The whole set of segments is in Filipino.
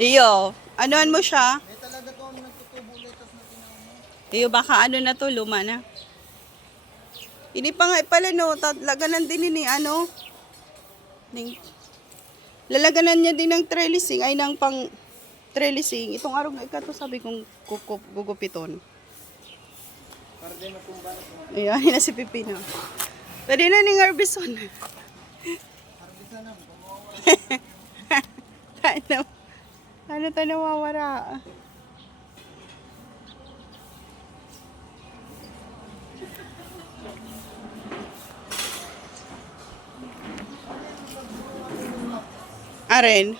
Iyo, anuan mo siya? Eh talaga to ang nagtutubo ulit tapos na tinawag. Iyo, baka ano na to, luma na. Ini pa nga pala no, laganan din ini ano. Lalaganan niya din ng trellising, ay ng pang trellising. Itong araw nga ikato sabi kong gugupiton. Para din matumba na ito. Ayan, na si Pipino. Pwede na ni Arbison. Harbisa na. Ano ta nawawara? Aren.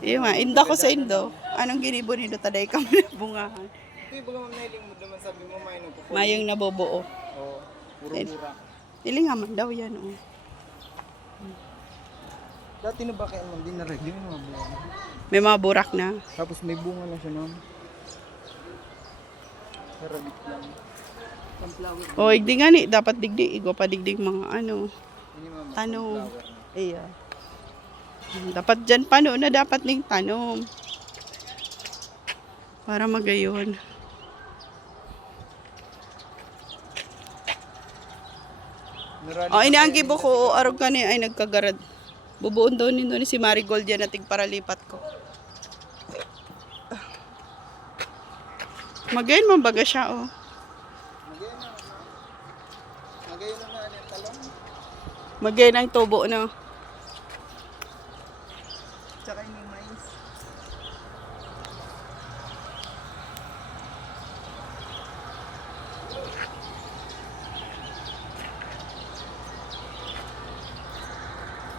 Iyo nga, inda ko sa indo. Anong ginibo nito taday ka mo bungahan? Ito yung baga mamiling mo naman sabi mo may nagpupulo. Mayong nabobuo. Oo, puro mura. Dili nga man daw yan, oh. Dati na ba kaya man din na-ready yung mga bunga? May mga burak na. Tapos may bunga na siya noon. Karabit lang. Sunflower. O, igdi nga ni. Dapat digdi. Igo pa digdig mga ano. Ini mama, Tanom. sunflower. Iya. Dapat dyan pa no na dapat ning tanom. Para magayon. O, inaanggi po ko. Arog ka ni ay nagkagarad. Bubuon daw ni si Marigold yan nating para lipat ko. Magayon man baga siya, oh. Magayon na nga yung talong. Magayon ang tubo, no. Tsaka yung mais.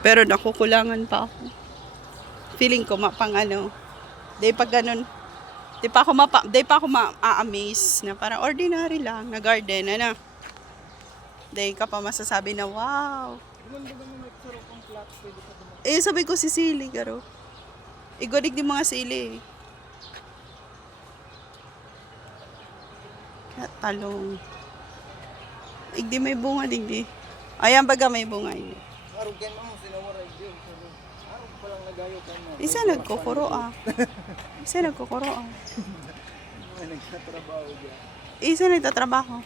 Pero nakukulangan pa ako. Feeling ko mapang ano. Di pa ganun. Di pa ako ma-amaze na parang ordinary lang na garden, ano. Di ka pa masasabi na wow. Naman ba naman may sarap ang flat pwede pa tumak. Eh sabi ko si sili garo. Igodig di mga sili. Kaya talong. Igdi may bunga digdi. Ayan baga may bunga ini. Araw kayo mo sinawaray yun. Araw pa lang nagayo ka mo. Isa nagkukuro ah. Isa nagkukuro ah. Mga nagtatrabaho dyan. Isa nagtatrabaho.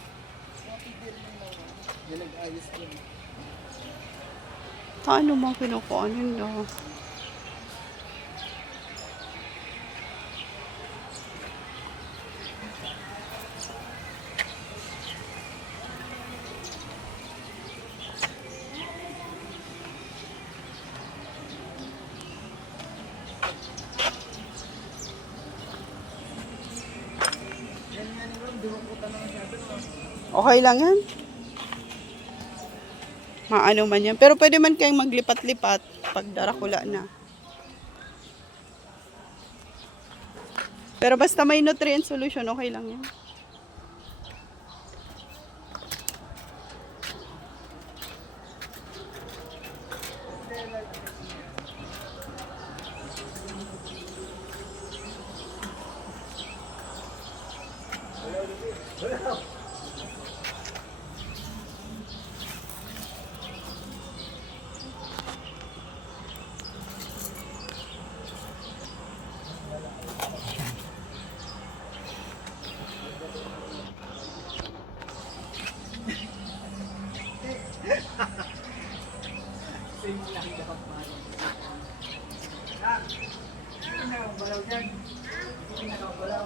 Yan nag-ayos yun. Paano mo kinukuanin daw? Yan nga ni Ron, durukutan na masyado no. Okay lang yan. Maano man yan. Pero pwede man kayong maglipat-lipat pag darakula na. Pero basta may nutrient solution, okay lang yan. Balaw dyan. Hindi na balaw.